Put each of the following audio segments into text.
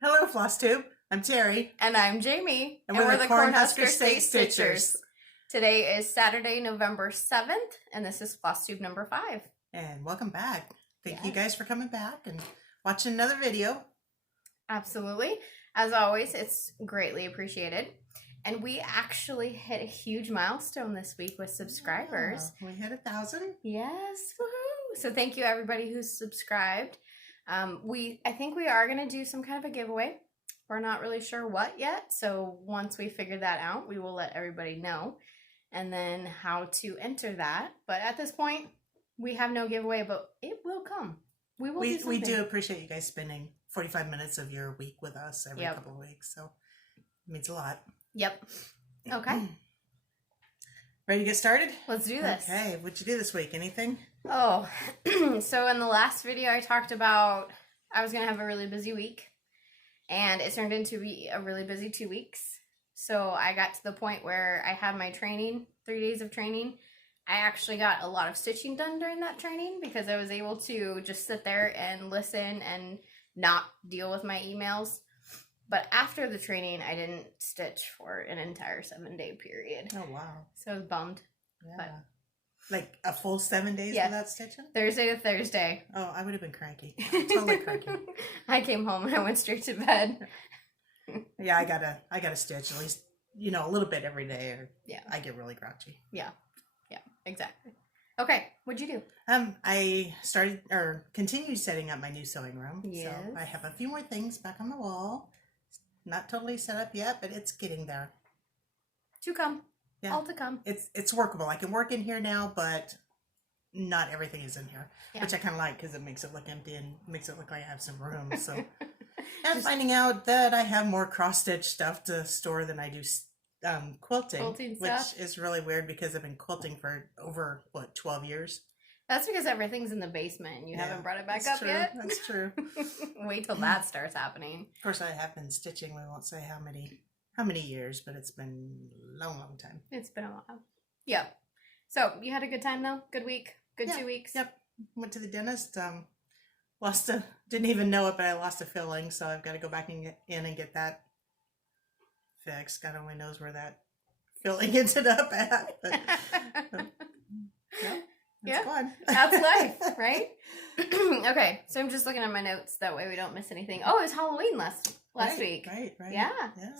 Hello, Flosstube. I'm Terry. And I'm Jamie. And we're the Cornhusker State Stitchers. Today is Saturday, November 7th, and this is Flosstube number 5. And welcome back. Thank you guys for coming back and watching another video. Absolutely. As always, it's greatly appreciated. And we actually hit a huge milestone this week with subscribers. Yeah, we hit 1,000. Yes. Woohoo! So thank you everybody who's subscribed. I think we are going to do some kind of a giveaway. We're not really sure what yet. So once we figure that out, we will let everybody know. And then how to enter that. But at this point, we have no giveaway, but it will come. We will do something. We do appreciate you guys spending 45 minutes of your week with us every couple of weeks. So it means a lot. Yep. Okay. Ready to get started? Let's do this. Okay. What'd you do this week? Anything? Oh, so in the last video I talked about I was going to have a really busy week. And it turned into be a really busy 2 weeks. So I got to the point where I had my training, 3 days of training. I actually got a lot of stitching done during that training because I was able to just sit there and listen and not deal with my emails. But after the training, I didn't stitch for an entire 7-day period. Oh, wow. So I was bummed. Yeah. But like a full 7 days without stitching? Thursday to Thursday. Oh, I would have been cranky. Totally cranky. I came home and I went straight to bed. Yeah, I gotta stitch at least, a little bit every day, or I get really grouchy. Yeah, exactly. Okay, what'd you do? I started or continued setting up my new sewing room. Yes. So I have a few more things back on the wall. Not totally set up yet, but it's getting there. To come. Yeah. All to come. It's workable. I can work in here now, but not everything is in here, which I kind of like because it makes it look empty and makes it look like I have some room. So, and finding out that I have more cross-stitch stuff to store than I do quilting stuff. Which is really weird because I've been quilting for over 12 years. That's because everything's in the basement and you haven't brought it back up yet. That's true. Wait till that starts happening. Of course, I have been stitching. We won't say how many years, but it's been a long time. It's been a while. Yep. So you had a good time though? Good week? Good 2 weeks? Yep. Went to the dentist. Didn't even know it, but I lost a filling, so I've got to go back and get that fixed. God only knows where that filling ended up at. But, that's fun. That's life, right? Okay, so I'm just looking at my notes. That way we don't miss anything. Oh, it was Halloween last week. Right. Yeah.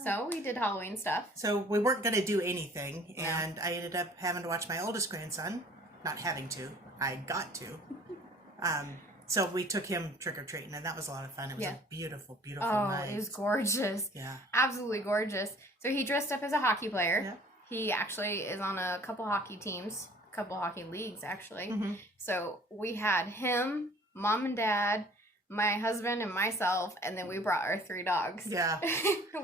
So we did Halloween stuff. So we weren't going to do anything, and I ended up having to watch my oldest grandson. Not having to. I got to. So we took him trick-or-treating, and that was a lot of fun. It was a beautiful, beautiful night. Oh, it was gorgeous. Yeah. Absolutely gorgeous. So he dressed up as a hockey player. Yeah. He actually is on a couple hockey teams, a couple hockey leagues, actually. Mm-hmm. So we had him, Mom and Dad, my husband, and myself, and then we brought our 3 dogs. Yeah.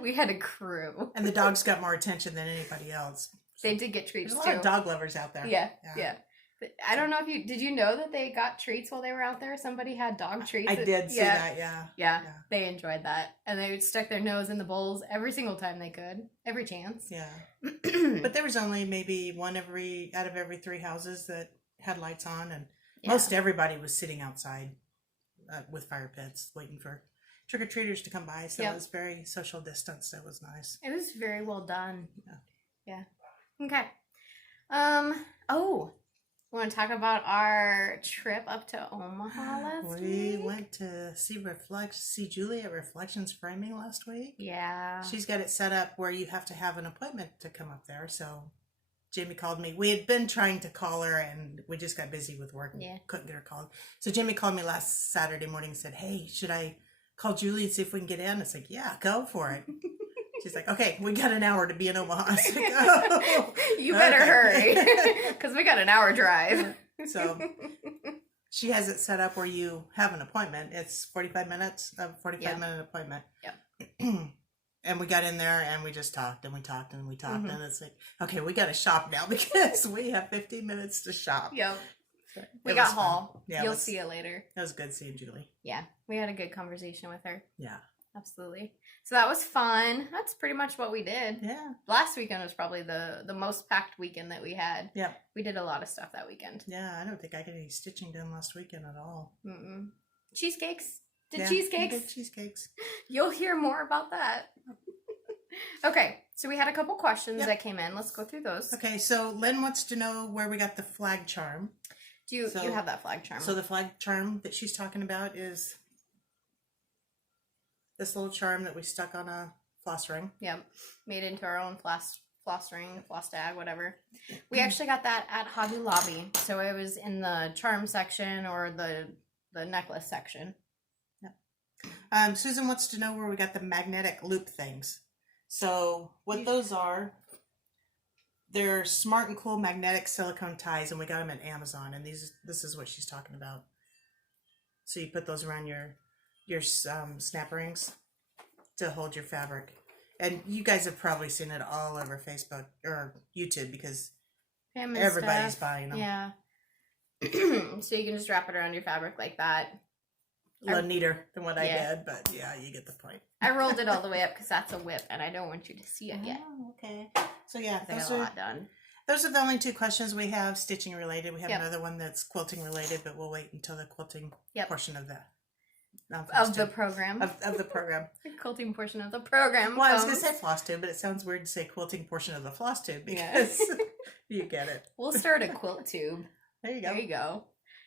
We had a crew. And the dogs got more attention than anybody else. They did get treats, There's a lot of dog lovers out there. Yeah. I don't know if did you know that they got treats while they were out there? Somebody had dog treats. I did see that, Yeah, they enjoyed that. And they would stick their nose in the bowls every single time they could. Every chance. Yeah. But there was only maybe one out of every 3 houses that had lights on, and most everybody was sitting outside with fire pits waiting for trick-or-treaters to come by. So it was very social distance. It was nice. It was very well done. Yeah. Okay. Want to talk about our trip up to Omaha last week? We went to see Julie at Reflections Framing last week. Yeah. She's got it set up where you have to have an appointment to come up there. So Jamie called me. We had been trying to call her, and we just got busy with work and couldn't get her called. So Jamie called me last Saturday morning and said, "Hey, should I call Julie and see if we can get in?" I was like, "Yeah, go for it." She's like, "Okay, we got an hour to be in Omaha." I was like, "Oh, you better hurry, because we got an hour drive." So she has it set up where you have an appointment. It's 45 minutes, a 45-minute appointment. Yeah. And we got in there and we just talked and we talked and we talked. And it's like, okay, we got to shop now because we have 15 minutes to shop. Yep. But we got Hall. Yeah, you'll see it later. It was good seeing Julie. Yeah. We had a good conversation with her. Yeah. Absolutely. So that was fun. That's pretty much what we did. Yeah. Last weekend was probably the most packed weekend that we had. Yeah. We did a lot of stuff that weekend. Yeah, I don't think I got any stitching done last weekend at all. Cheesecakes Did cheesecakes. We did cheesecakes. You'll hear more about that. Okay, so we had a couple questions that came in. Let's go through those. Okay, so Lynn wants to know where we got the flag charm. Do you have that flag charm? So the flag charm that she's talking about is this little charm that we stuck on a floss ring. Yep, made into our own floss ring, floss tag, whatever. We actually got that at Hobby Lobby, so it was in the charm section or the necklace section. Yep. Susan wants to know where we got the magnetic loop things. So what those are, they're smart and cool magnetic silicone ties, and we got them at Amazon. And this is what she's talking about. So you put those around your snap rings to hold your fabric. And you guys have probably seen it all over Facebook or YouTube because everybody's buying them. Yeah. So you can just wrap it around your fabric like that. A little neater than what I did, but yeah, you get the point. I rolled it all the way up because that's a WIP, and I don't want you to see it yet. Oh, okay. So yeah, those are a lot done. Those are the only 2 questions we have stitching related. We have another one that's quilting related, but we'll wait until the quilting portion of that. Of the program. Of the program. The quilting portion of the program. Well, I was going to say Flosstube, but it sounds weird to say quilting portion of the Flosstube because you get it. We'll start a quilt tube. There you go. There you go.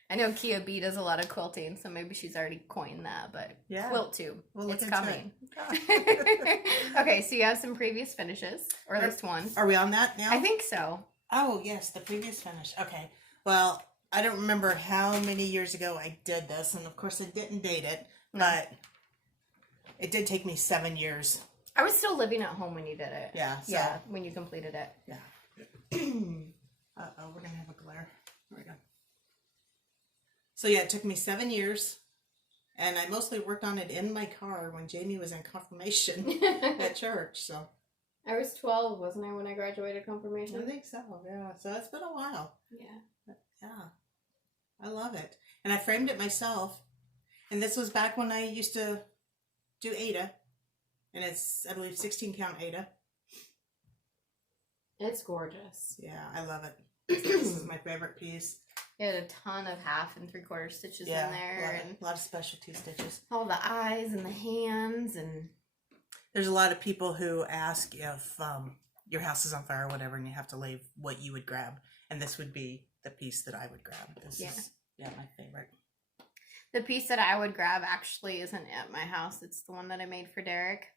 I know Kia B does a lot of quilting, so maybe she's already coined that, but quilt tube. It's coming. Okay, so you have some previous finishes, or at least one. Are we on that now? I think so. Oh, yes, the previous finish. Okay. Well, I don't remember how many years ago I did this, and of course I didn't date it, but it did take me 7 years. I was still living at home when you did it. Yeah. So, yeah, when you completed it. Yeah. Uh-oh, we're going to have a glare. There we go. So yeah, it took me 7 years, and I mostly worked on it in my car when Jamie was in confirmation at church, so. I was 12, wasn't I, when I graduated confirmation? I think so, yeah. So it's been a while. Yeah. But, yeah. I love it. And I framed it myself, and this was back when I used to do Ada, and it's, I believe, 16 count Ada. It's gorgeous. Yeah, I love it. This is my favorite piece. It had a ton of 1/2 and 3/4 stitches in there. A lot of specialty stitches. All the eyes and the hands. And there's a lot of people who ask if your house is on fire or whatever and you have to leave what you would grab. And this would be the piece that I would grab. This is my favorite. The piece that I would grab actually isn't at my house. It's the one that I made for Derek.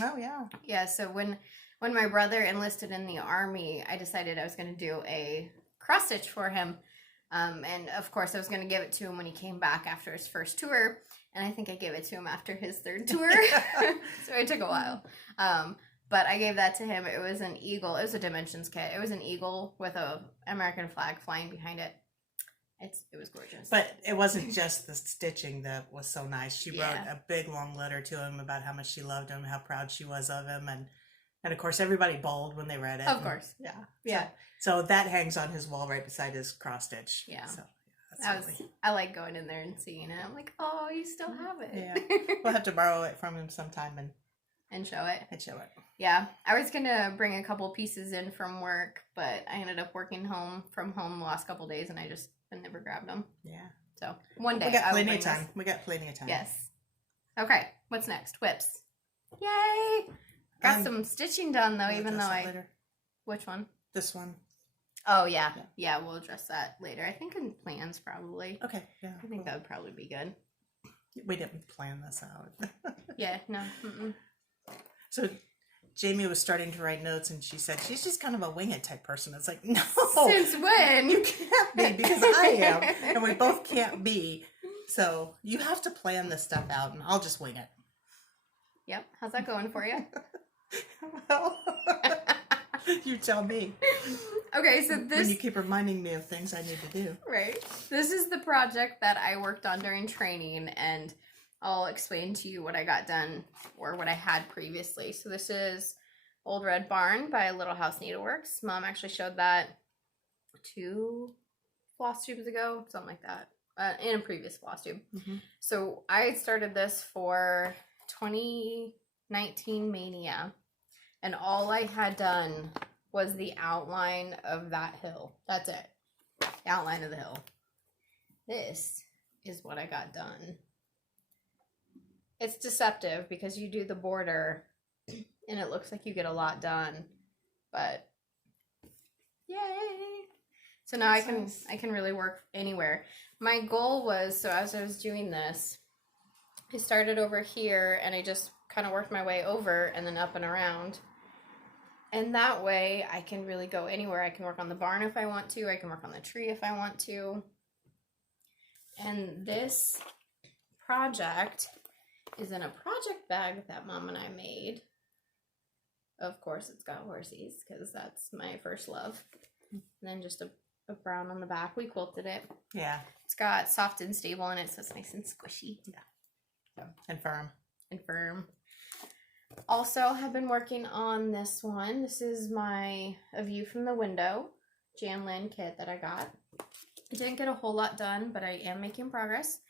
Oh, yeah. Yeah, so when my brother enlisted in the Army, I decided I was going to do a cross stitch for him. And of course I was going to give it to him when he came back after his first tour, and I think I gave it to him after his 3rd tour. So it took a while. But I gave that to him. It was an eagle. It was a dimensions kit. It was an eagle with a American flag flying behind it. It was gorgeous. But it wasn't just the stitching that was so nice. She wrote a big long letter to him about how much she loved him, how proud she was of him, and of course everybody bawled when they read it. Of course. Yeah. So that hangs on his wall right beside his cross stitch. Yeah. So I like going in there and seeing it. I'm like, oh, you still have it. Yeah. We'll have to borrow it from him sometime and show it. Yeah. I was gonna bring a couple pieces in from work, but I ended up working from home the last couple days, and I never grabbed them. Yeah. So one day we got plenty of time. We got plenty of time. Yes. Okay. What's next? WIPS. Yay! Got some stitching done though, even though later. Which one? This one. Oh yeah. We'll address that later. I think in plans probably. Okay. Yeah. I think that would probably be good. We didn't plan this out. Yeah. No. So Jamie was starting to write notes, and she said she's just kind of a wing it type person. It's like, no. Since when? You can't be, because I am, and we both can't be. So you have to plan this stuff out, and I'll just wing it. Yep. How's that going for you? Well, you tell me. Okay, so this... When you keep reminding me of things I need to do. Right. This is the project that I worked on during training, and I'll explain to you what I got done, or what I had previously. So this is Old Red Barn by Little House Needleworks. Mom actually showed that 2 Flosstubes ago, something like that, in a previous Flosstube. So I started this for 2019 Mania, and all I had done was the outline of that hill. That's it. The outline of the hill. This is what I got done. It's deceptive because you do the border and it looks like you get a lot done, but yay! So now I can really work anywhere. My goal was, so as I was doing this, I started over here and I just kind of worked my way over and then up and around. And that way I can really go anywhere. I can work on the barn if I want to. I can work on the tree if I want to. And this project is in a project bag that Mom and I made. Of course, it's got horsies because that's my first love. And then just a brown on the back. We quilted it. Yeah. It's got soft and stable in it, so it's nice and squishy. Yeah. And firm. And firm. Also, have been working on this one. This is A View from the Window Jan Lynn kit that I got. I didn't get a whole lot done, but I am making progress.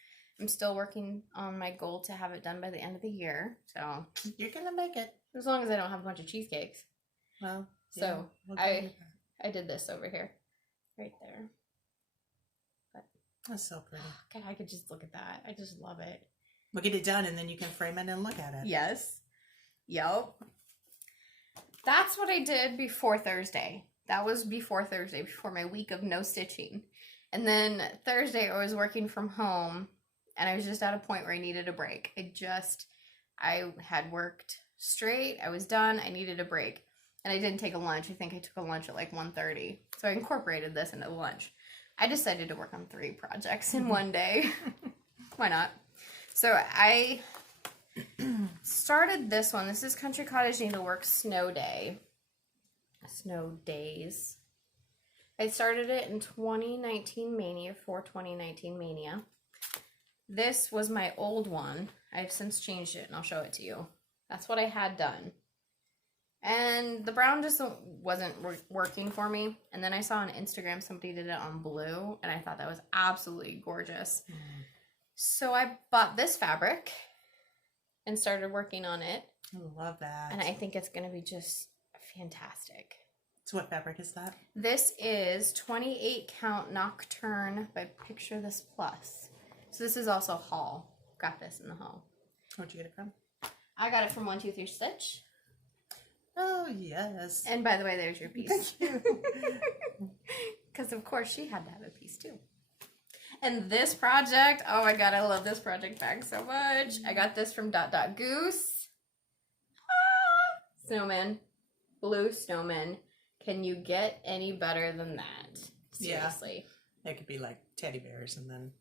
I'm still working on my goal to have it done by the end of the year. So you're gonna make it. As long as I don't have a bunch of cheesecakes. Well, so yeah, I did this over here. Right there. But that's so pretty. God, I could just look at that. I just love it. We'll get it done and then you can frame it and look at it. Yes. Yep. That's what I did before Thursday. That was before Thursday, before my week of no stitching. And then Thursday I was working from home and I was just at a point where I needed a break. I had worked straight. I was done. I needed a break. And I didn't take a lunch. I think I took a lunch at like 1:30. So I incorporated this into the lunch. I decided to work on 3 projects in one day. Why not? So I started this one. This is Country Cottage Needleworks Snow Day. Snow Days. I started it in 2019 Mania for 2019 Mania. This was my old one. I've since changed it and I'll show it to you. That's what I had done. And the brown just wasn't working for me. And then I saw on Instagram somebody did it on blue and I thought that was absolutely gorgeous. So I bought this fabric and started working on it. I love that. And I think it's going to be just fantastic. So what fabric is that? This is 28 count Nocturne by Picture This Plus. So this is also haul. Got this in the haul. Where'd you get it from? I got it from 123 Stitch. Oh, yes. And by the way, there's your piece. Thank you. Because of course she had to have a piece too. And this project, oh my god, I love this project bag so much. I got this from DotDotGoose. Snowman. Blue snowman. Can you get any better than that? Seriously. Yeah. It could be like teddy bears and then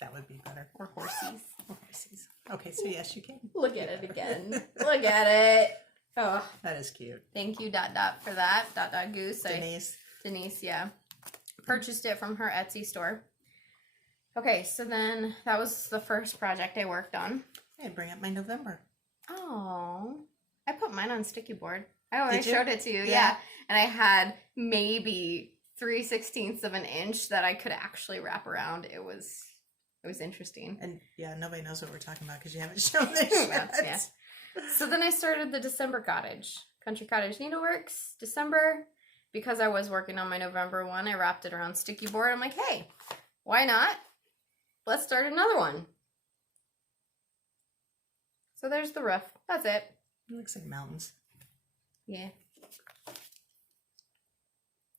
that would be better. Or horsies. Or horsies. Okay, so yes, you can. Look at it again. Look at it. Oh, that is cute. Thank you, Dot, for that. DotDotGoose. Denise, yeah. Purchased it from her Etsy store. Okay, so then that was the first project I worked on. Hey, bring up my November. Oh, I put mine on sticky board. Oh, I showed it to you. Yeah. And I had maybe 3/16 of an inch that I could actually wrap around. It was interesting. And yeah, nobody knows what we're talking about because you haven't shown this yet. Yeah. So then I started the December Cottage. Country Cottage Needleworks, December. Because I was working on my November one, I wrapped it around sticky board. I'm like, hey, why not? Let's start another one. So there's the roof. That's it. It looks like mountains. Yeah.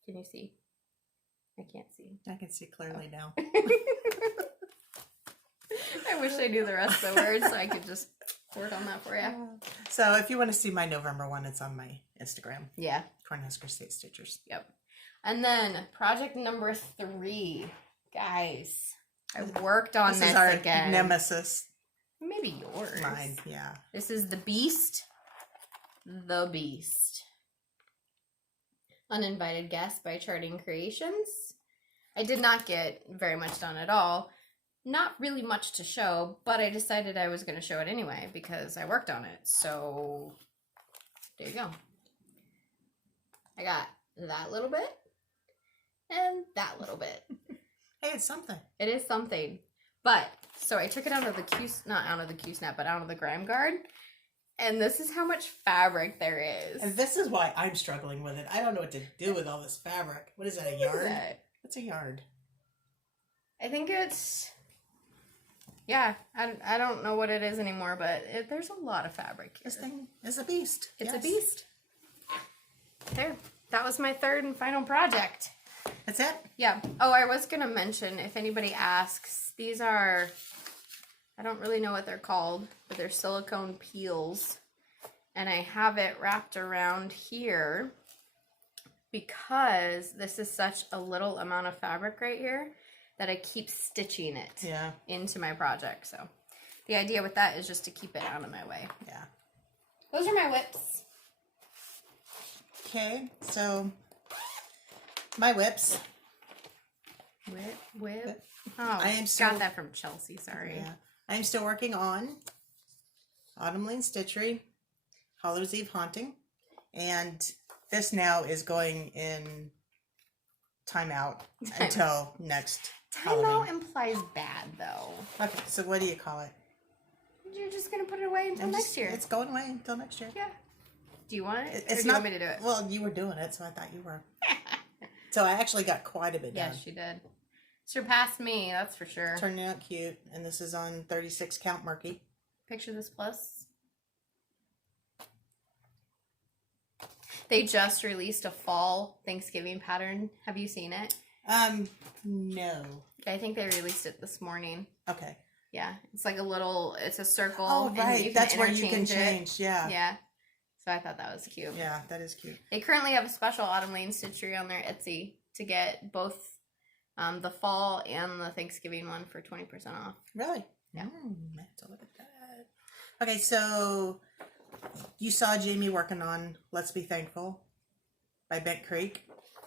Can you see? I can't see. I can see clearly now. I wish I knew the rest of the words so I could just work on that for you. So if you want to see my November one, it's on my Instagram. Yeah. Cornhusker State Stitchers. Yep. And then project number 3. Guys, I worked on this our again. Nemesis. Maybe yours. Mine, yeah. This is The Beast. The Beast. Uninvited Guest by Charting Creations. I did not get very much done at all. Not really much to show, but I decided I was going to show it anyway because I worked on it. So, there you go. I got that little bit and that little bit. Hey, it's something. It is something. But, so I took it out of the not out of the Q-snap, but out of the grime guard. And this is how much fabric there is. And this is why I'm struggling with it. I don't know what to do with all this fabric. What is that, a yard? What's a yard? I think it's... Yeah, I don't know what it is anymore, but there's a lot of fabric here. This thing is a beast. It's a beast. There. That was my third and final project. That's it? Yeah. Oh, I was going to mention, if anybody asks, these are, I don't really know what they're called, but they're silicone peels. And I have it wrapped around here because this is such a little amount of fabric right here that I keep stitching it into my project. So the idea with that is just to keep it out of my way. Yeah. Those are my WIPS. Okay, so my WIPS. Whip. Oh, I am got that from Chelsea, sorry. Yeah. I am still working on Autumn Lane Stitchery, Hallows Eve Haunting, and this now is going in timeout until next Timeout Halloween. implies bad, though. Okay, so what do you call it? You're just going to put it away until next year. It's going away until next year. Yeah. Do you want it? It's or do you want me to do it? Well, you were doing it, so I thought you were. So I actually got quite a bit done. Yes, you did. Surpassed me, that's for sure. Turning out cute, and this is on 36 count murky. Picture this plus. They just released a fall Thanksgiving pattern. Have you seen it? No. I think they released it this morning. Okay. Yeah, it's like a little, it's a circle. Oh, right. And you That's can where you can interchange change. Yeah. Yeah. So I thought that was cute. Yeah, that is cute. They currently have a special Autumn Lane Stitchery on their Etsy to get both the fall and the Thanksgiving one for 20% off. Really? Yeah. I have to look at that. Okay, so you saw Jamie working on Let's Be Thankful by Bent Creek.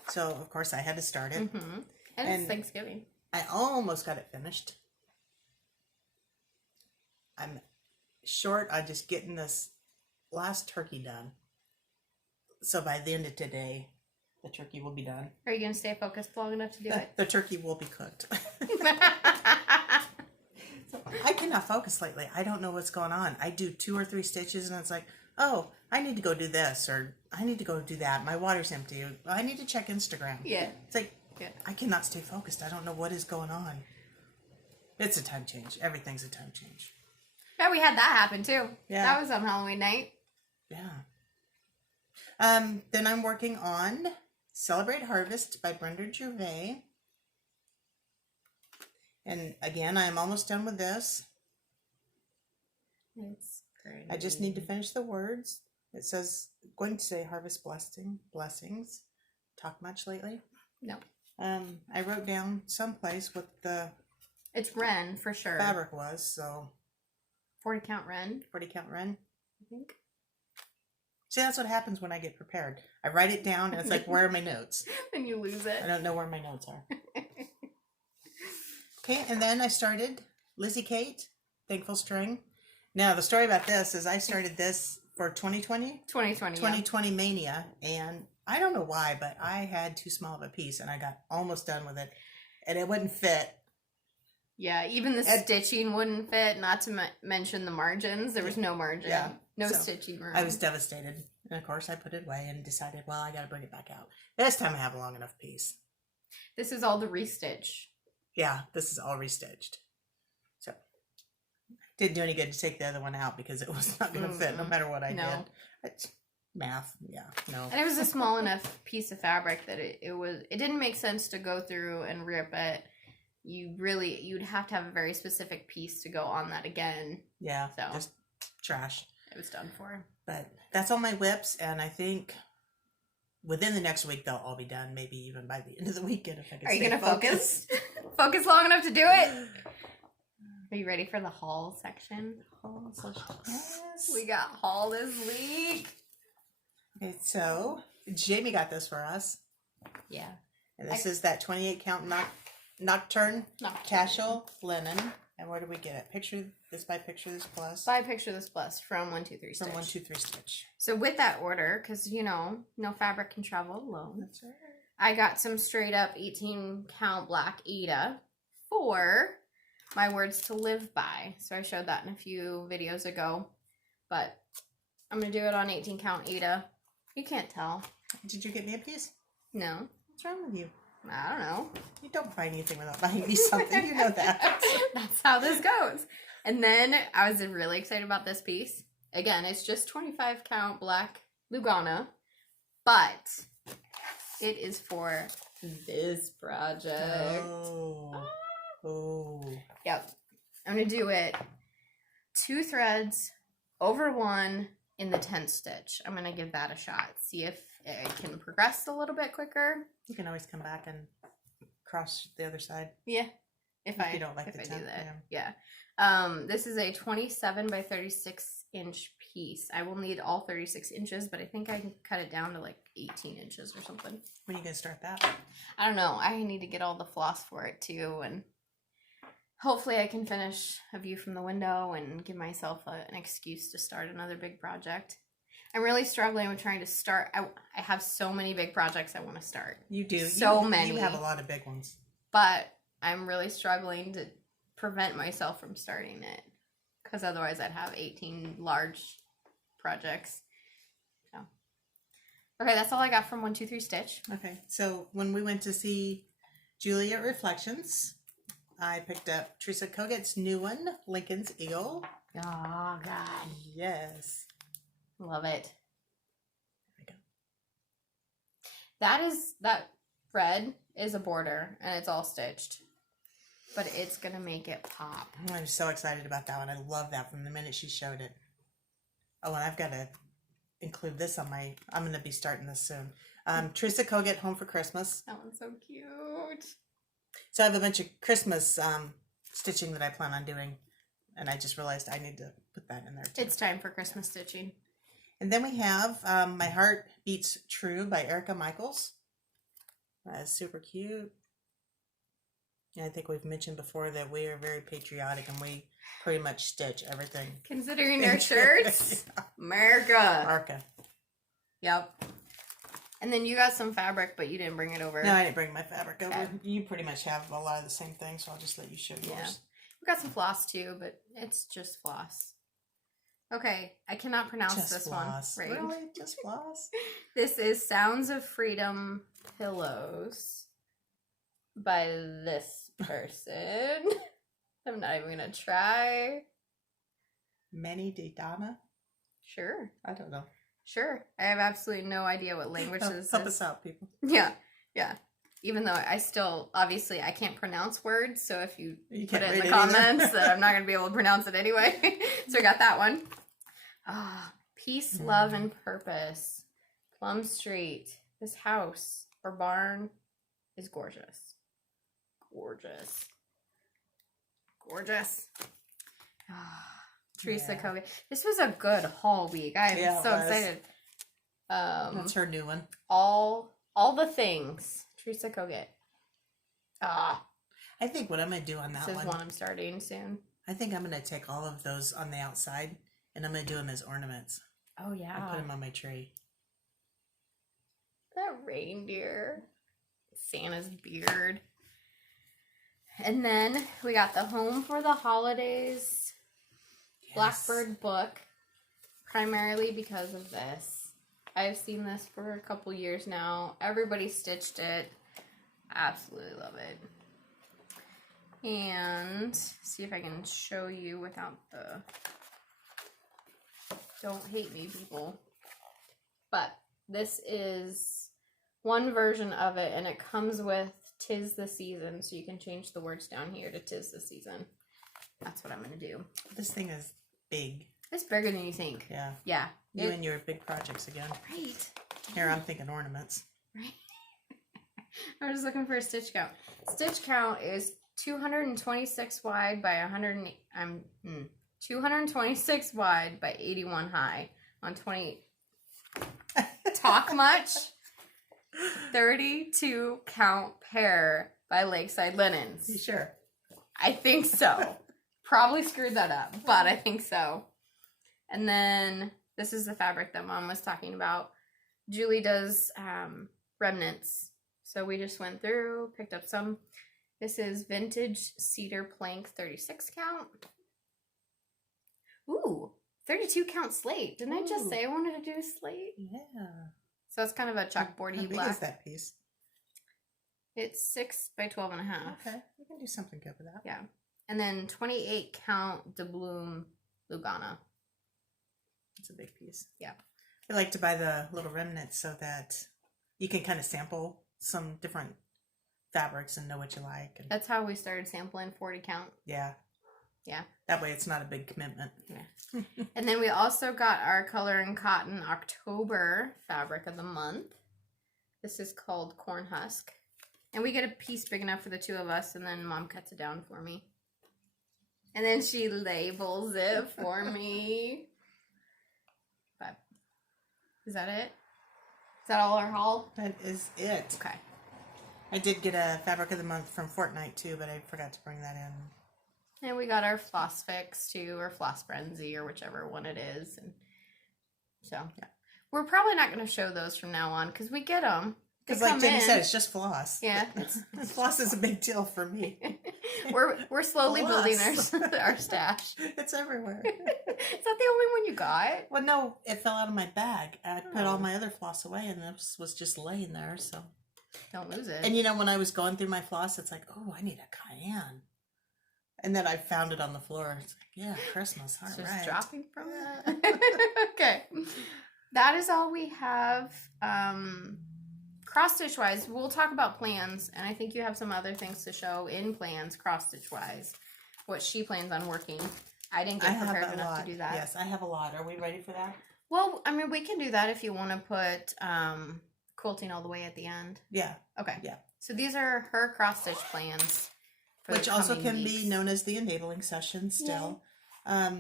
So, of course, I had to start it. Mm-hmm. And it's Thanksgiving. I almost got it finished. I'm short on just getting this last turkey done. So by the end of today, the turkey will be done. Are you going to stay focused long enough to do it? The turkey will be cooked. So I cannot focus lately. I don't know what's going on. I do 2 or 3 stitches and it's like, oh, I need to go do this or I need to go do that. My water's empty. I need to check Instagram. Yeah. It's like, I cannot stay focused. I don't know what is going on. It's a time change. Everything's a time change. Yeah, we had that happen too. Yeah. That was on Halloween night. Yeah. Then I'm working on Celebrate Harvest by Brenda Gervais. And again, I'm almost done with this. It's great. I just need to finish the words. It says, going to say harvest blessings. Talk much lately? No. I wrote down someplace what the It's Ren for sure. fabric was, so 40 count Ren. 40 count Ren. I think. See, that's what happens when I get prepared. I write it down and it's like, where are my notes? And you lose it. I don't know where my notes are. Okay, and then I started Lizzie Kate, Thankful String. Now, the story about this is I started this for 2020. 2020 Mania, and I don't know why, but I had too small of a piece, and I got almost done with it, and it wouldn't fit. Yeah, even the stitching wouldn't fit, not to mention the margins. There was no margin. Yeah. No So, stitching room. I was devastated, and of course I put it away and decided, well, I got to bring it back out. This time I have a long enough piece. This is all the restitch. Yeah, this is all restitched. So, didn't do any good to take the other one out because it was not going to fit no matter what I did. It's math, yeah, no. And it was a small enough piece of fabric that it didn't make sense to go through and rip it. You'd have to have a very specific piece to go on that again. Yeah, so just trash. It was done for. But that's all my WIPs, and I think within the next week they'll all be done. Maybe even by the end of the weekend if I can. Are you gonna focus? Focus long enough to do it? Are you ready for the haul section? Yes. We got haul this week. Okay, so Jamie got this for us. Yeah. And this is that 28 count Nocturne Casual Linen. And where do we get it? Picture This Plus. By Picture This Plus from 123 Stitch. From 123 Stitch. So with that order, because no fabric can travel alone. That's right. I got some straight up 18 count black Aida for my words to live by. So I showed that in a few videos ago. But I'm going to do it on 18 count Aida. You can't tell. Did you get me a piece? No. What's wrong with you? I don't know. You don't buy anything without buying me something. You know that. That's how this goes. And then I was really excited about this piece. Again, it's just 25 count black Lugana, but it is for this project. Oh. Yep. I'm going to do it 2 threads over 1 in the 10th stitch. I'm going to give that a shot. See if it can progress a little bit quicker. You can always come back and cross the other side. Yeah. If you don't like the 10th, do that. Yeah. This is a 27 by 36 inch piece. I will need all 36 inches, but I think I can cut it down to like 18 inches or something. When are you going to start that? I don't know. I need to get all the floss for it too, and hopefully I can finish A View from the Window and give myself an excuse to start another big project. I'm really struggling with trying to start. I have so many big projects I want to start. You do. So many. You have a lot of big ones. But I'm really struggling to prevent myself from starting it, because otherwise I'd have 18 large projects. So, okay, that's all I got from 1, 2, 3 Stitch. Okay, so when we went to see Julia Reflections, I picked up Teresa Koget's new one, Lincoln's Eagle. Oh, God. Yes. Love it. There we go. That red is a border, and it's all stitched. But it's going to make it pop. I'm so excited about that one. I love that from the minute she showed it. Oh, and I've got to include this on my... I'm going to be starting this soon. Teresa Koget, Home for Christmas. That one's so cute. So I have a bunch of Christmas stitching that I plan on doing. And I just realized I need to put that in there too. It's time for Christmas stitching. And then we have My Heart Beats True by Erica Michaels. That is super cute. And I think we've mentioned before that we are very patriotic and we pretty much stitch everything. Considering your shirts, America. Arca. Yep. And then you got some fabric, but you didn't bring it over. No, I didn't bring my fabric over. Okay. You pretty much have a lot of the same thing, so I'll just let you show yours. Yeah. We got some floss too, but it's just floss. Okay, I cannot pronounce Just this floss. one. Right. Really? Just floss? This is Sounds of Freedom Pillows by this person. I'm not even gonna try. Manny Dana? Sure. I don't know. Sure. I have absolutely no idea what language this Help is. us out, people. Yeah. Yeah. Even though I still, obviously, I can't pronounce words, so if you put it in the comments, that I'm not going to be able to pronounce it anyway. So I got that one. Peace, Love, and Purpose. Plum Street. This house or barn is gorgeous. Gorgeous. Gorgeous. Teresa Koget. This was a good haul week. I'm so excited. That's her new one. All the things. Teresa Koget. I think what I'm going to do on that This is one I'm starting soon. I think I'm going to take all of those on the outside and I'm going to do them as ornaments. Oh, yeah. And put them on my tree. That reindeer. Santa's beard. And then we got the Home for the Holidays Blackbird book. Primarily because of this. I've seen this for a couple years now. Everybody stitched it. Absolutely love it. And see if I can show you without the... Don't hate me, people. But this is one version of it, and it comes with 'Tis the Season, so you can change the words down here to 'Tis the Season. That's what I'm going to do. This thing is big. It's bigger than you think. Yeah. Yeah. You and your big projects again. Right. Here, I'm thinking ornaments. Right. I was just looking for a stitch count. Stitch count is 226 wide by 226 wide by 81 high on 20. Talk much? 32 count pair by Lakeside Linens. You sure? I think so. Probably screwed that up, but I think so. And then this is the fabric that Mom was talking about. Julie does remnants. So we just went through, picked up some. This is Vintage Cedar Plank 36 count. Ooh, 32 count slate. Didn't I just say I wanted to do slate? Yeah. So it's kind of a chalkboardy How big black. is that piece? It's 6 by 12 and a half. Okay, we can do something good with that. Yeah. And then 28 count doubloon Lugana. It's a big piece. Yeah. I like to buy the little remnants so that you can kind of sample some different fabrics and know what you like. And That's how we started sampling 40 count. yeah. Yeah. That way it's not a big commitment. Yeah. And then we also got our Color and Cotton October fabric of the month. This is called Corn Husk. And we get a piece big enough for the two of us, and then Mom cuts it down for me. And then she labels it for me. But is that it? Is that all our haul? That is it. Okay. I did get a fabric of the month from Fortnite too, but I forgot to bring that in. And we got our Floss Fix too, or Floss Frenzy, or whichever one it is. And so, yeah. We're probably not going to show those from now on because we get them. Because like Jenny said, it's just floss. Yeah. Floss is a big deal for me. We're slowly building our stash. It's everywhere. Is that the only one you got? Well, no, it fell out of my bag. I put all my other floss away, and this was just laying there, so. Don't lose it. And you know, when I was going through my floss, it's like, oh, I need a cayenne. And then I found it on the floor. It's like, yeah, Christmas. All it's right. just dropping from that. Okay. That is all we have. Cross-stitch wise, we'll talk about plans, and I think you have some other things to show in plans, cross-stitch wise, what she plans on working. I didn't get prepared enough to do that. Yes, I have a lot. Are we ready for that? Well, I mean, we can do that if you want to put quilting all the way at the end. Yeah. Okay. Yeah. So these are her cross-stitch plans. Which also can be known as the enabling session still. Yeah.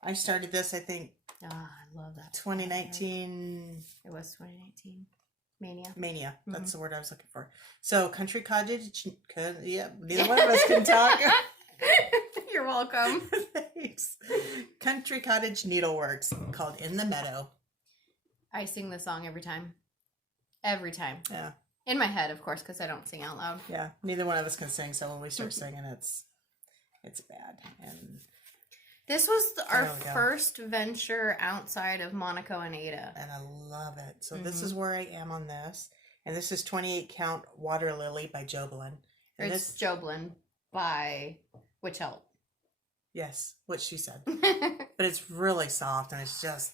I started this, I think, I love that. 2019. It was 2019. Mania. Mm-hmm. That's the word I was looking for. So Country Cottage, neither one of us can talk. You're welcome. Thanks. Country Cottage Needleworks, called In the Meadow. I sing the song every time. Every time. Yeah. In my head, of course, because I don't sing out loud. Yeah. Neither one of us can sing, so when we start singing, it's bad. And this was our first venture outside of Monaco and Ada. And I love it. So this is where I am on this. And this is 28 count Water Lily by Joblin. And it's Joblin by Witch Help. Yes, what she said. But it's really soft and it's just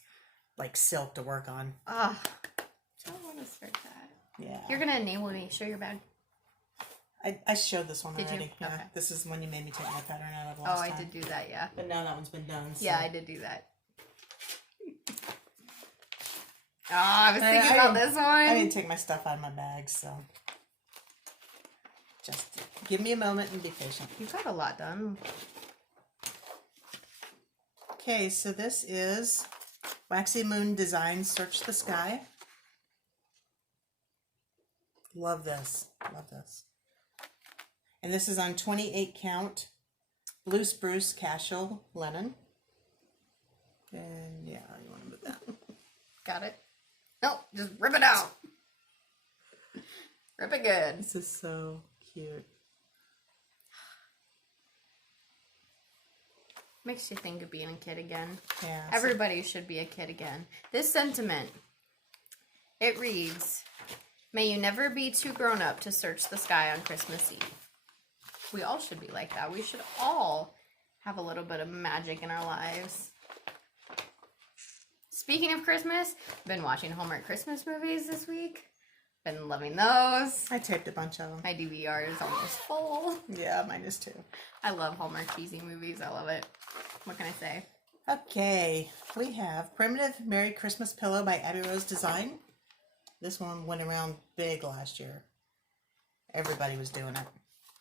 like silk to work on. Ah, don't want to start that. Yeah. You're going to enable me. Show your bag. I showed this one already. Did you? Yeah. Okay. This is when you made me take my pattern out of last time. I did do that, yeah. But now that one's been done. So. Yeah, I did do that. Oh, I was thinking about this one. I didn't take my stuff out of my bag, so just give me a moment and be patient. You got a lot done. Okay, so this is Waxy Moon Design Search the Sky. Love this. Love this. And this is on 28 count Blue Spruce Cashel Linen. And yeah, you want to move that. Got it. No, just rip it out. Rip it good. This is so cute. Makes you think of being a kid again. Yeah. Everybody should be a kid again. This sentiment, it reads, "May you never be too grown up to search the sky on Christmas Eve." We all should be like that. We should all have a little bit of magic in our lives. Speaking of Christmas, I've been watching Hallmark Christmas movies this week. Been loving those. I taped a bunch of them. My DVR is almost full. Yeah, mine is too. I love Hallmark cheesy movies. I love it. What can I say? Okay, we have Primitive Merry Christmas Pillow by Abby Rose Design. This one went around big last year. Everybody was doing it.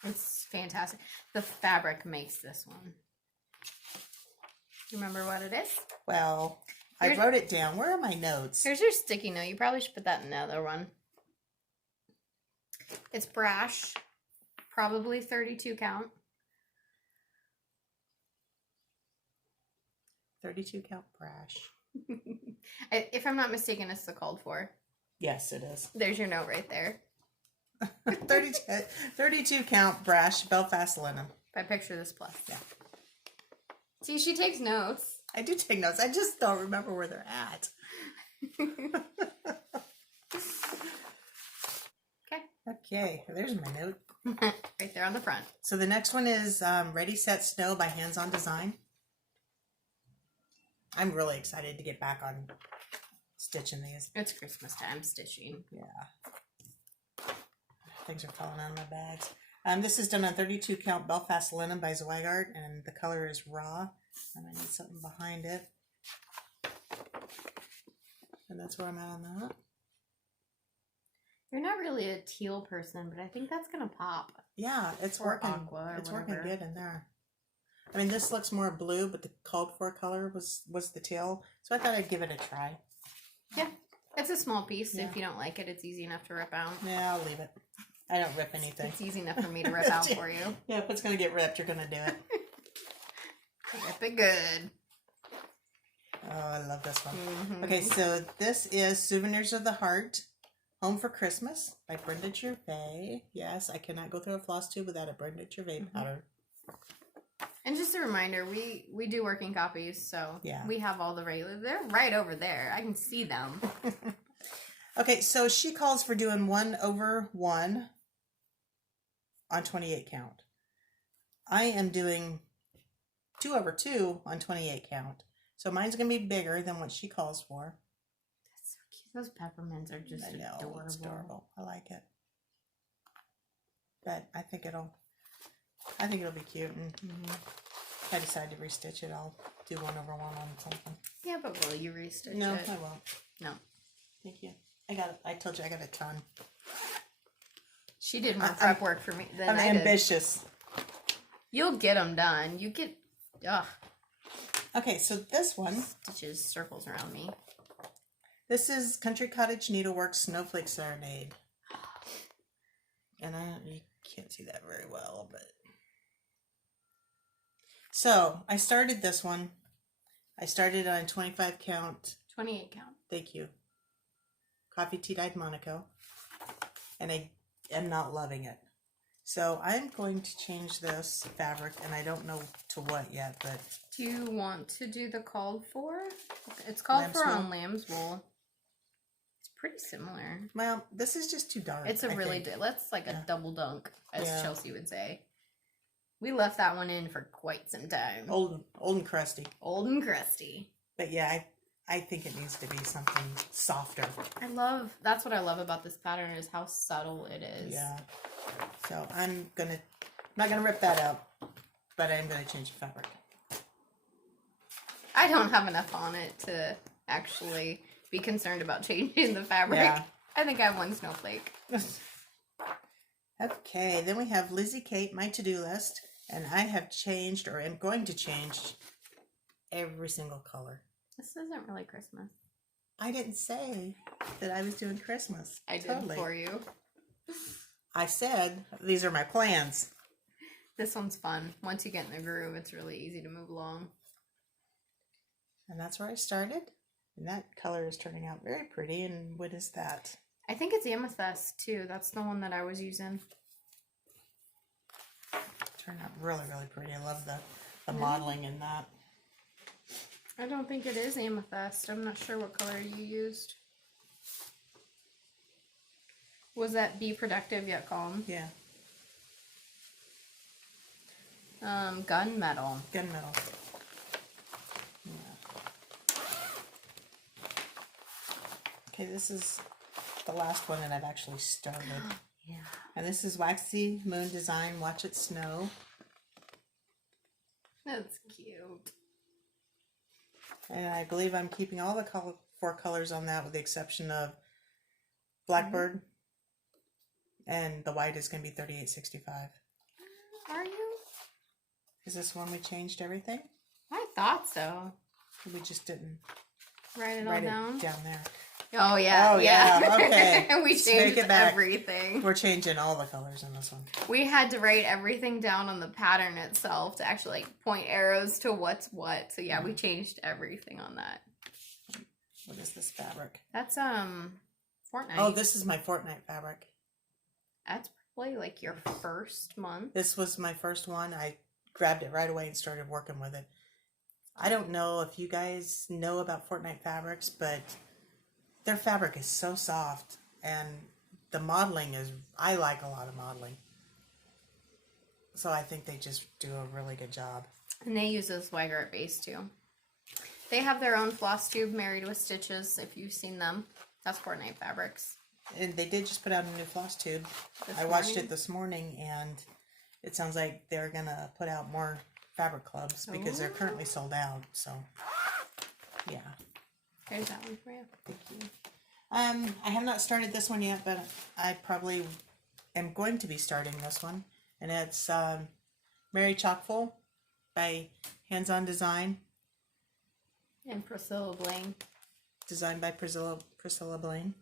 It's fantastic. The fabric makes this one. Remember what it is? Well, I wrote it down. Where are my notes? Here's your sticky note. You probably should put that in the other one. It's brash. Probably 32 count. 32 count brash. If I'm not mistaken, it's the called for. Yes, it is. There's your note right there. 32 count brash Belfast linen. If I picture this plus. Yeah. See, she takes notes. I do take notes. I just don't remember where they're at. Okay, there's my note. Right there on the front. So the next one is Ready, Set, Snow by Hands On Design. I'm really excited to get back on stitching these. It's Christmas time stitching. Yeah. Things are falling out of my bags. This is done on 32 count Belfast linen by Zweigart, and the color is raw. And I need something behind it. And that's where I'm at on that. You're not really a teal person, but I think that's gonna pop. Yeah, it's Or working. aqua or It's whatever. working good in there. I mean, this looks more blue, but the called for color was the teal, so I thought I'd give it a try. Yeah, it's a small piece. Yeah. If you don't like it, it's easy enough to rip out. Yeah, I'll leave it. I don't rip anything. It's easy enough for me to rip out for you. Yeah, if it's gonna get ripped, you're gonna do it. Rip it good. Oh, I love this one. Mm-hmm. Okay, so this is Souvenirs of the Heart, Home for Christmas by Brenda Gervais. Yes, I cannot go through a floss tube without a Brenda Gervais pattern. And just a reminder, we do working copies, so Yeah. we have all the regular. They're right over there. I can see them. Okay, so she calls for doing 1/1 on 28 count. I am doing 2/2 on 28 count. So mine's going to be bigger than what she calls for. That's so cute. Those peppermints are just I know, adorable. it's adorable. I like it. But I think it'll be cute. And if I decide to restitch it, I'll do 1/1 on something. Yeah, but will you restitch No, it? I won't. No. Thank you. I told you I got a ton. She did more prep work for me than I'm I did. ambitious. You'll get them done. You get, Okay, so this one, stitches circles around me. this is Country Cottage Needleworks Snowflake Serenade. And you can't see that very well, but... So, I started this one. I started on 25 count. 28 count. Thank you. Coffee Tea Dyed Monaco. And I am not loving it. So I'm going to change this fabric, and I don't know to what yet, but... Do you want to do the called for? It's called Lamb's for wool? on lamb's wool. It's pretty similar. Well, this is just too dark. It's a I really, think. that's like a double dunk, as Yeah. Chelsea would say. We left that one in for quite some time. Old and crusty. Old and crusty. But yeah, I think it needs to be something softer. That's what I love about this pattern is how subtle it is. Yeah. So I'm not gonna rip that out, but I'm gonna change the fabric. I don't have enough on it to actually be concerned about changing the fabric. Yeah. I think I have one snowflake. Okay, then we have Lizzie Kate, my to-do list, and I have changed, or am going to change, every single color. This isn't really Christmas. I didn't say that I was doing Christmas. I did for you. I said, these are my plans. This one's fun. Once you get in the groove, it's really easy to move along. And that's where I started. And that color is turning out very pretty. And what is that? I think it's amethyst too. That's the one that I was using. Turned out really, really pretty. I love the modeling in that. I don't think it is amethyst. I'm not sure what color you used. Was that Be Productive Yet Calm? Yeah. Gunmetal. Gunmetal. Yeah. Okay, this is the last one that I've actually started. Yeah. And this is Waxy Moon Design, Watch It Snow. That's cute. And I believe I'm keeping all the four colors on that with the exception of Blackbird. And the white is going to be 3865. Are you? Is this one we changed everything? I thought so. We just didn't Write it all write down. it down there. Oh yeah. Oh, yeah, okay. We Let's make changed it back. everything. We're changing all the colors in this one. We had to write everything down on the pattern itself to actually like point arrows to what's what. So yeah, we changed everything on that. What is this fabric? That's Fortnite. Oh, this is my Fortnite fabric. That's probably like your first month. This was my first one. I grabbed it right away and started working with it. I don't know if you guys know about Fortnite fabrics, but their fabric is so soft, and the modeling is, I like a lot of modeling. So I think they just do a really good job. And they use a Swigert base too. They have their own Flosstube married with stitches, if you've seen them. That's Coordinate Fabrics. And they did just put out a new Flosstube. I watched it this morning, and it sounds like they're going to put out more fabric clubs because they're currently sold out. So, yeah. There's that one for you. Thank you. I have not started this one yet, but I probably am going to be starting this one. And it's Mary Chockfull by Hands On Design. And Priscilla Blaine. Designed by Priscilla Blaine.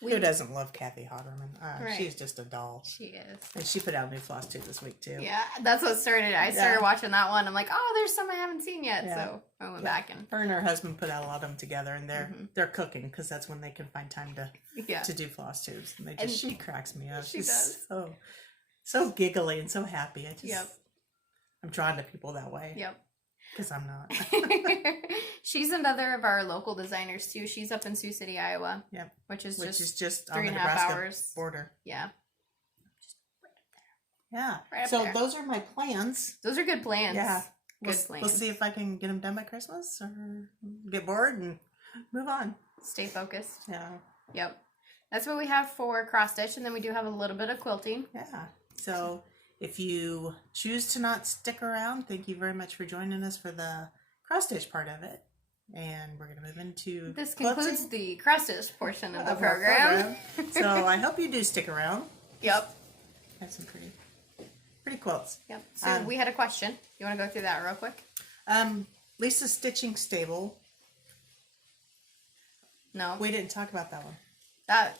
Who doesn't love Kathy Hotterman? Right. She's just a doll. She is. And she put out a new Flosstube this week, too. Yeah, that's what started. I started watching that one. I'm like, oh, there's some I haven't seen yet. Yeah. So I went back and... Her and her husband put out a lot of them together, and they're cooking, because that's when they can find time to do Flosstubes. And she cracks me up. She does. So giggly and so happy. I'm drawn to people that way. Yep. Because I'm not. She's another of our local designers too. She's up in Sioux City, Iowa. Yep. Which is just 3.5 on the Nebraska border. Yeah. Just right up there. Yeah. Right up so there. Those are my plans. Those are good plans. Yeah. Good plans. We'll see if I can get them done by Christmas or get bored and move on. Stay focused. Yeah. Yep. That's what we have for cross stitch, and then we do have a little bit of quilting. Yeah. So if you choose to not stick around, thank you very much for joining us for the cross stitch part of it. And we're going to move into this concludes the cross stitch portion of the program. So I hope you do stick around. Yep. Have some pretty quilts. Yep. So we had a question. You want to go through that real quick? Lisa's Stitching Stable. No. We didn't talk about that one.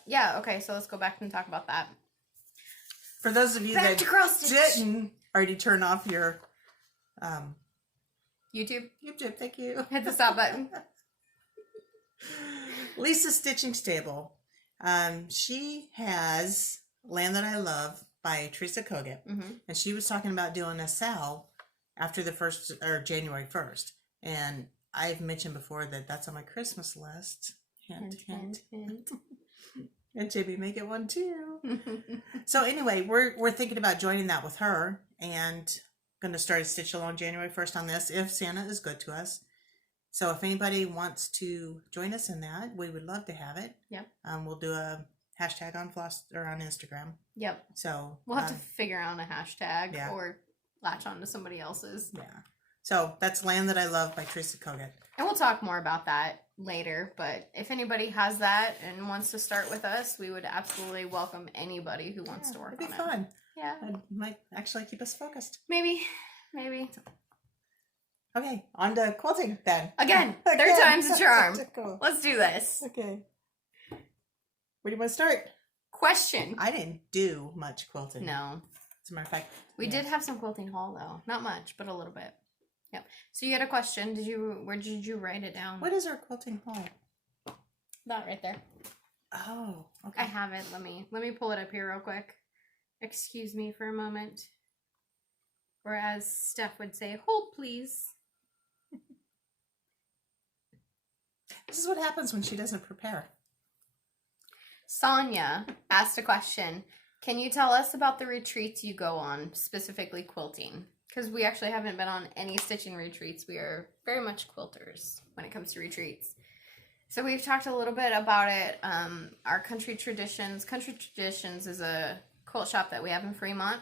Yeah, okay, so let's go back and talk about that. For those of you that didn't already turn off your YouTube, thank you. Hit the stop button. Lisa's Stitching Stable. She has Land That I Love by Teresa Kogut. And she was talking about doing a sale after the first, or January 1st. And I've mentioned before that that's on my Christmas list. Hint, hint, hint. And JB make it one too. So anyway, we're thinking about joining that with her, and going to start a stitch along January 1st on this if Santa is good to us. So if anybody wants to join us in that, we would love to have it. Yep. We'll do a hashtag on on Instagram. Yep. So we'll have to figure out a hashtag or latch on to somebody else's. Yeah. So that's Land That I Love by Teresa Kogut. And we'll talk more about that later, but if anybody has that and wants to start with us, we would absolutely welcome anybody who wants to work on it. It'd be fun. Yeah. It might actually keep us focused. Maybe. Okay, on to quilting then. Again, third time's a charm. Cool. Let's do this. Okay. Where do you want to start? Question. I didn't do much quilting. No. As a matter of fact. We did have some quilting haul though. Not much, but a little bit. Yep. So you had a question. Where did you write it down? What is our quilting haul? That right there. Oh, okay. I have it. Let me pull it up here real quick. Excuse me for a moment. Or as Steph would say, hold please. This is what happens when she doesn't prepare. Sonia asked a question. Can you tell us about the retreats you go on, specifically quilting? Because we actually haven't been on any stitching retreats. We are very much quilters when it comes to retreats. So we've talked a little bit about it. Our Country Traditions. Country Traditions is a quilt shop that we have in Fremont.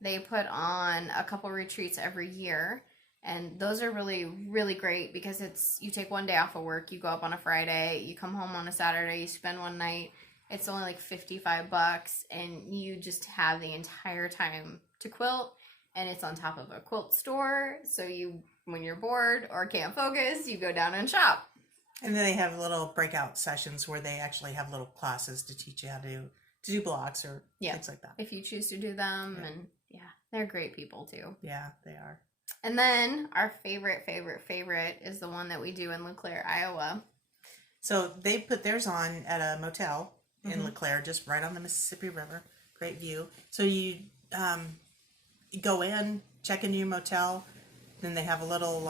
They put on a couple retreats every year. And those are really, really great because you take one day off of work. You go up on a Friday. You come home on a Saturday. You spend one night. It's only like $55. And you just have the entire time to quilt. And it's on top of a quilt store, so when you're bored or can't focus, you go down and shop. And then they have little breakout sessions where they actually have little classes to teach you how to do blocks or things like that. If you choose to do them, and they're great people too. Yeah, they are. And then our favorite is the one that we do in LeClaire, Iowa. So they put theirs on at a motel in LeClaire, just right on the Mississippi River. Great view. So you go in, check into your motel, then they have a little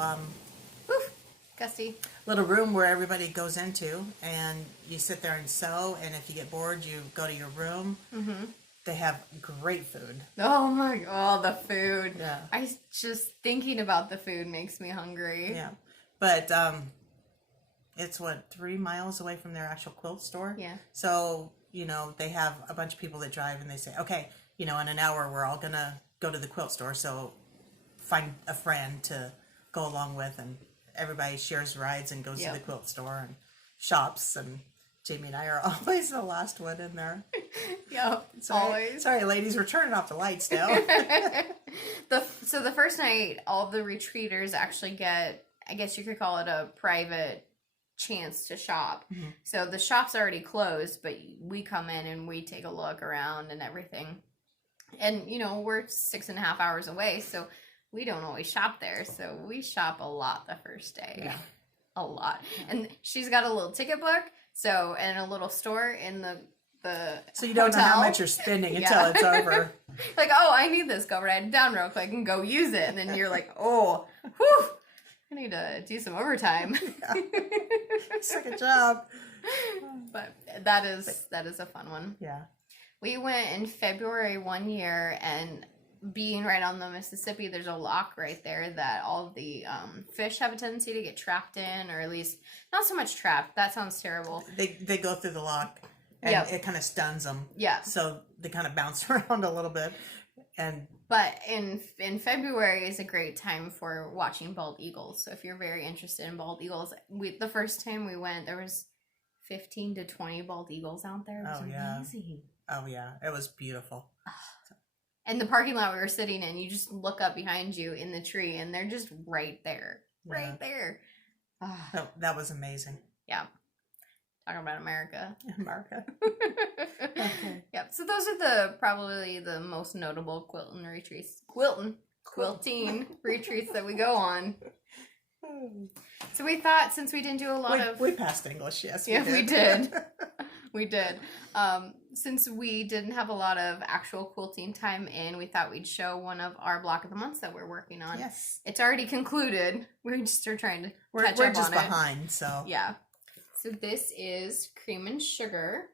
Gusty. Little room where everybody goes into, and you sit there and sew, and if you get bored, you go to your room. Mm-hmm. They have great food. Oh my god, the food. Yeah. I just thinking about the food makes me hungry. Yeah. But it's 3 miles away from their actual quilt store. Yeah. So, you know, they have a bunch of people that drive and they say, okay, you know, in an hour we're all gonna go to the quilt store, so find a friend to go along with, and everybody shares rides and goes to the quilt store and shops, and Jamie and I are always the last one in there. Yep, always. Sorry, ladies, we're turning off the lights now. So the first night, all the retreaters actually get, I guess you could call it a private chance to shop. Mm-hmm. So the shop's already closed, but we come in and we take a look around and everything. And, you know, we're 6.5 hours away, so we don't always shop there. So we shop a lot the first day. Yeah. A lot. And she's got a little ticket book. So, and a little store in the so you don't hotel. know how much you're spending until it's over. Like, oh, I need this. Go write it down real quick and go use it. And then you're like, oh, whew, I need to do some overtime. Second job. But that is a fun one. Yeah. We went in February one year, and being right on the Mississippi, there's a lock right there that all the fish have a tendency to get trapped in, or at least not so much trapped. That sounds terrible. They go through the lock, and it kind of stuns them. Yeah. So they kind of bounce around a little bit, But in February is a great time for watching bald eagles. So if you're very interested in bald eagles, the first time we went, there was 15 to 20 bald eagles out there. It was amazing. Oh yeah, it was beautiful. And the parking lot we were sitting in, you just look up behind you in the tree, and they're just right there. Right there. That was amazing. Yeah. Talking about America. America. Okay. Yep. So those are probably the most notable quilting retreats that we go on. So we thought, since we didn't do a lot of... We passed English, yes. We did. We did. Since we didn't have a lot of actual quilting time in, we thought we'd show one of our block of the months that we're working on. Yes. It's already concluded. We just are trying to catch up on it. We're just behind, so. Yeah. So this is Cream and Sugar.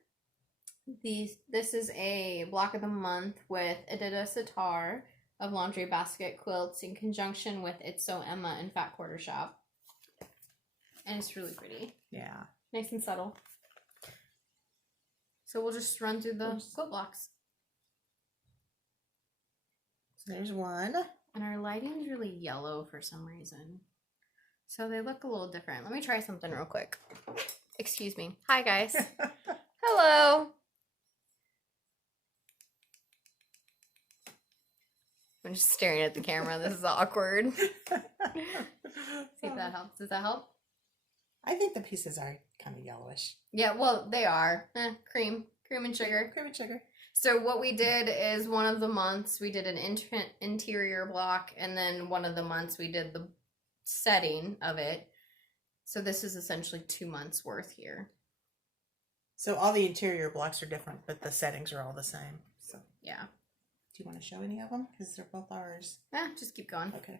This is a block of the month with Edita Sitar of Laundry Basket Quilts in conjunction with It's So Emma and Fat Quarter Shop. And it's really pretty. Yeah. Nice and subtle. So we'll just run through the quilt blocks. So there's one. And our lighting's really yellow for some reason. So they look a little different. Let me try something real quick. Excuse me. Hi, guys. Hello. I'm just staring at the camera. This is awkward. See if that helps. Does that help? I think the pieces are kind of yellowish. Yeah, well, they are. Cream and sugar. Cream and sugar. So what we did is one of the months we did an interior block, and then one of the months we did the setting of it. So this is essentially 2 months worth here. So all the interior blocks are different, but the settings are all the same. So yeah. Do you want to show any of them? Because they're both ours. Just keep going. Okay.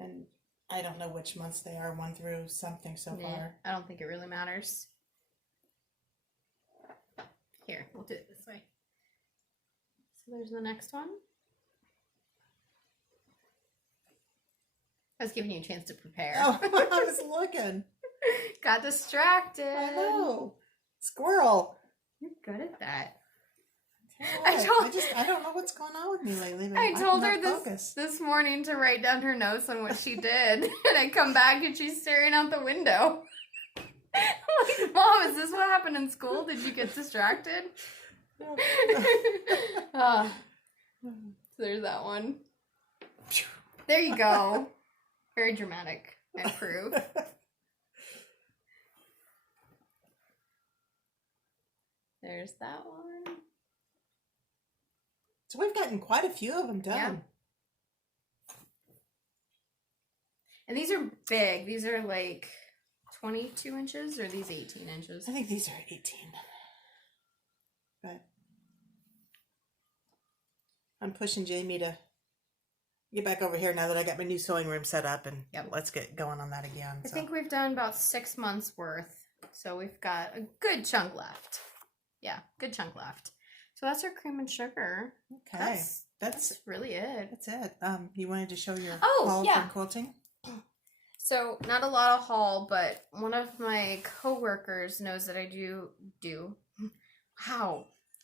And I don't know which months they are, 1 through something so far. I don't think it really matters. Here, we'll do it this way. So there's the next one. I was giving you a chance to prepare. Oh, I was looking. Got distracted. I know. Squirrel. You're good at that. I don't know what's going on with me lately. I told her this morning to write down her notes on what she did, and I come back and she's staring out the window. I'm like, Mom, is this what happened in school? Did you get distracted? So there's that one. There you go. Very dramatic. I approve. There's that one. So we've gotten quite a few of them done. Yeah. And these are big. These are like 22 inches, or are these 18 inches? I think these are 18. But I'm pushing Jamie to get back over here now that I got my new sewing room set up, and let's get going on that again. I think we've done about 6 months worth, so we've got a good chunk left. Yeah, good chunk left. So that's our cream and sugar. Okay, that's really it. That's it. You wanted to show your haul from quilting? So not a lot of haul, but one of my coworkers knows that I do.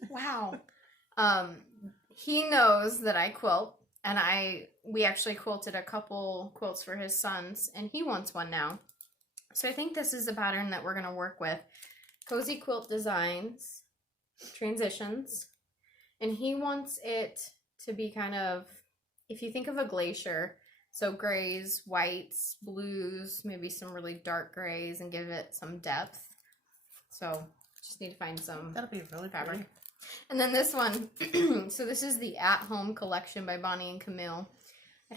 Wow. He knows that I quilt, and we actually quilted a couple quilts for his sons, and he wants one now. So I think this is the pattern that we're going to work with. Cozy Quilt Designs, Transitions, and he wants it to be kind of, if you think of a glacier, so grays, whites, blues, maybe some really dark grays, and give it some depth. So just need to find some. That'll be really fabric. Pretty. And then this one, so this is the At Home collection by Bonnie and Camille. I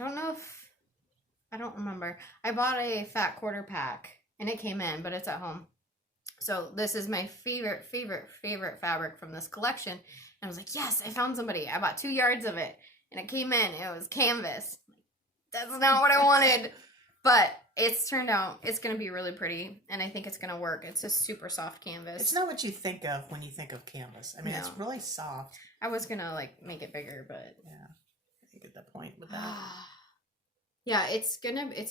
don't remember. I bought a fat quarter pack and it came in, but it's at home. So this is my favorite fabric from this collection. And I was like, yes, I found somebody. I bought 2 yards of it and it came in. It was canvas. That's not what I wanted. But it's turned out, it's going to be really pretty, and I think it's going to work. It's a super soft canvas. It's not what you think of when you think of canvas. I mean, it's really soft. I was going to, like, make it bigger, but... Yeah, you get the point with that. Yeah, it's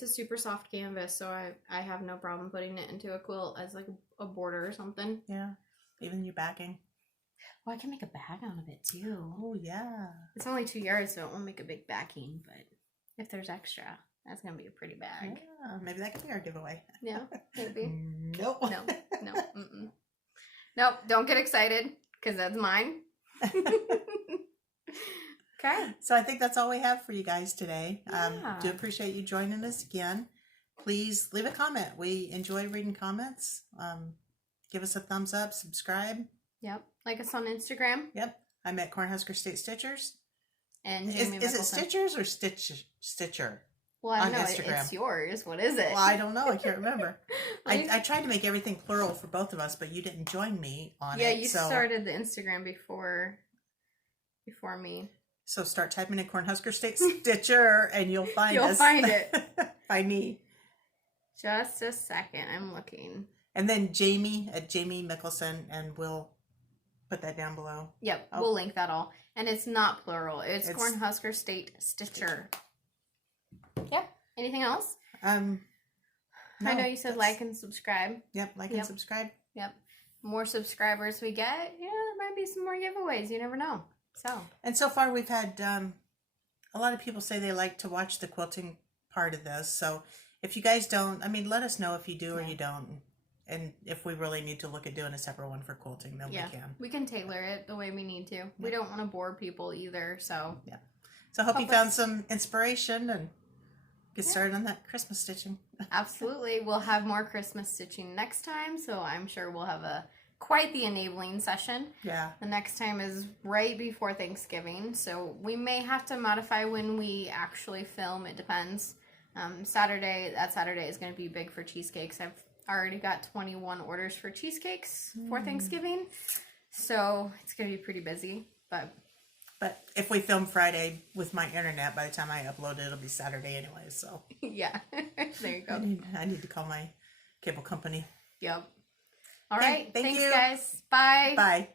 a super soft canvas, so I have no problem putting it into a quilt as, like, a border or something. Yeah, even your backing. Well, I can make a bag out of it, too. Oh, yeah. It's only 2 yards, so it won't make a big backing, but if there's extra... That's going to be a pretty bag. Yeah, maybe that could be our giveaway. Yeah, maybe. Nope. No. Nope, don't get excited, because that's mine. Okay. So I think that's all we have for you guys today. Do appreciate you joining us again. Please leave a comment. We enjoy reading comments. Give us a thumbs up, subscribe. Yep. Like us on Instagram. Yep. I'm at Cornhusker State Stitchers. And is it Stitchers or Stitcher? Well, I know it's yours. What is it? Well, I don't know. I can't remember. I tried to make everything plural for both of us, but you didn't join me on it. Yeah, you started the Instagram before me. So start typing in Cornhusker State Stitcher, and you'll find us. You'll find it. Find me. Just a second. I'm looking. And then Jamie at Jamie Mickelson, and we'll put that down below. Yep, we'll link that all. And it's not plural. It's Cornhusker State Stitcher. Yeah. Anything else? No, I know you said like and subscribe. Yep, like and subscribe. Yep. More subscribers we get, there might be some more giveaways. You never know. And so far we've had a lot of people say they like to watch the quilting part of this. So if you guys don't, let us know if you do or you don't. And if we really need to look at doing a separate one for quilting, then we can. We can tailor it the way we need to. We don't want to bore people either, so. Yeah. So I hope you found some inspiration and get started on that Christmas stitching. Absolutely. We'll have more Christmas stitching next time, so I'm sure we'll have quite the enabling session. Yeah. The next time is right before Thanksgiving, so we may have to modify when we actually film. It depends. That Saturday is going to be big for cheesecakes. I've already got 21 orders for cheesecakes for Thanksgiving, so it's going to be pretty busy, But if we film Friday with my internet, by the time I upload it, it'll be Saturday anyway, so. Yeah, there you go. I need to call my cable company. Yep. All right. Thank you. Thanks, guys. Bye. Bye.